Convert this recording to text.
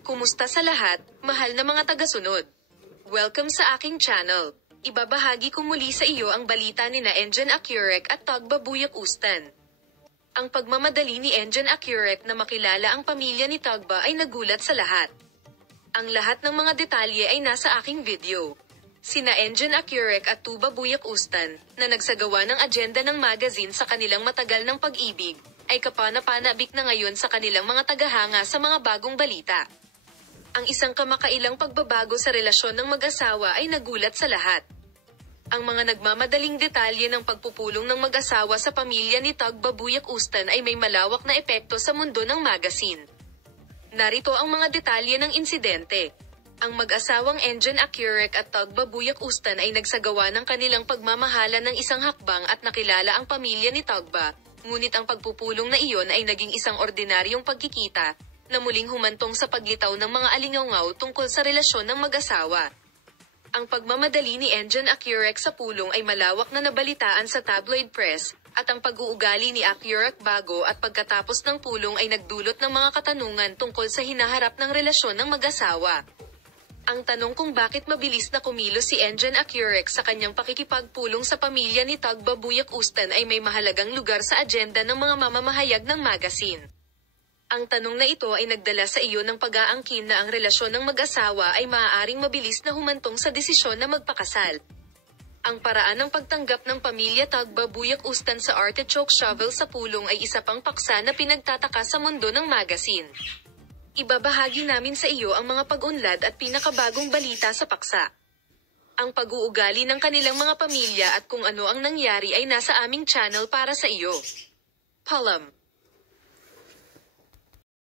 Kumusta sa lahat, mahal na mga tagasunod? Welcome sa aking channel. Ibabahagi ko muli sa iyo ang balita ni na Engin Akyurek at Tagba Buyak-Ustan. Ang pagmamadali ni Engin Akyurek na makilala ang pamilya ni Tagba ay nagulat sa lahat. Ang lahat ng mga detalye ay nasa aking video. Sina Engin Akyurek at Tuba Buyak-Ustan, na nagsagawa ng agenda ng magazine sa kanilang matagal ng pag-ibig, ay kapana-panabik na ngayon sa kanilang mga tagahanga sa mga bagong balita. Ang isang kamakailang pagbabago sa relasyon ng mag-asawa ay nagulat sa lahat. Ang mga nagmamadaling detalye ng pagpupulong ng mag-asawa sa pamilya ni Tagba Buyak-Ustan ay may malawak na epekto sa mundo ng magazine. Narito ang mga detalye ng insidente. Ang mag-asawang Engin Akyurek at Tagba Buyak-Ustan ay nagsagawa ng kanilang pagmamahalan ng isang hakbang at nakilala ang pamilya ni Tagba, ngunit ang pagpupulong na iyon ay naging isang ordinaryong pagkikita, na muling humantong sa paglitaw ng mga alingaw-ngaw tungkol sa relasyon ng mag-asawa. Ang pagmamadali ni Engin Akyurek sa pulong ay malawak na nabalitaan sa tabloid press, at ang pag-uugali ni Akyurek bago at pagkatapos ng pulong ay nagdulot ng mga katanungan tungkol sa hinaharap ng relasyon ng mag-asawa. Ang tanong kung bakit mabilis na kumilos si Engin Akyurek sa kanyang pakikipagpulong sa pamilya ni Tagba Buyak-Ustan ay may mahalagang lugar sa agenda ng mga mamamahayag ng magazine. Ang tanong na ito ay nagdala sa iyo ng pag-aangkin na ang relasyon ng mag-asawa ay maaaring mabilis na humantong sa desisyon na magpakasal. Ang paraan ng pagtanggap ng pamilya Tagba Buyak-Ustan sa artichoke shovel sa pulong ay isa pang paksa na pinagtataka sa mundo ng magazine. Ibabahagi namin sa iyo ang mga pag-unlad at pinakabagong balita sa paksa. Ang pag-uugali ng kanilang mga pamilya at kung ano ang nangyari ay nasa aming channel para sa iyo. Palam.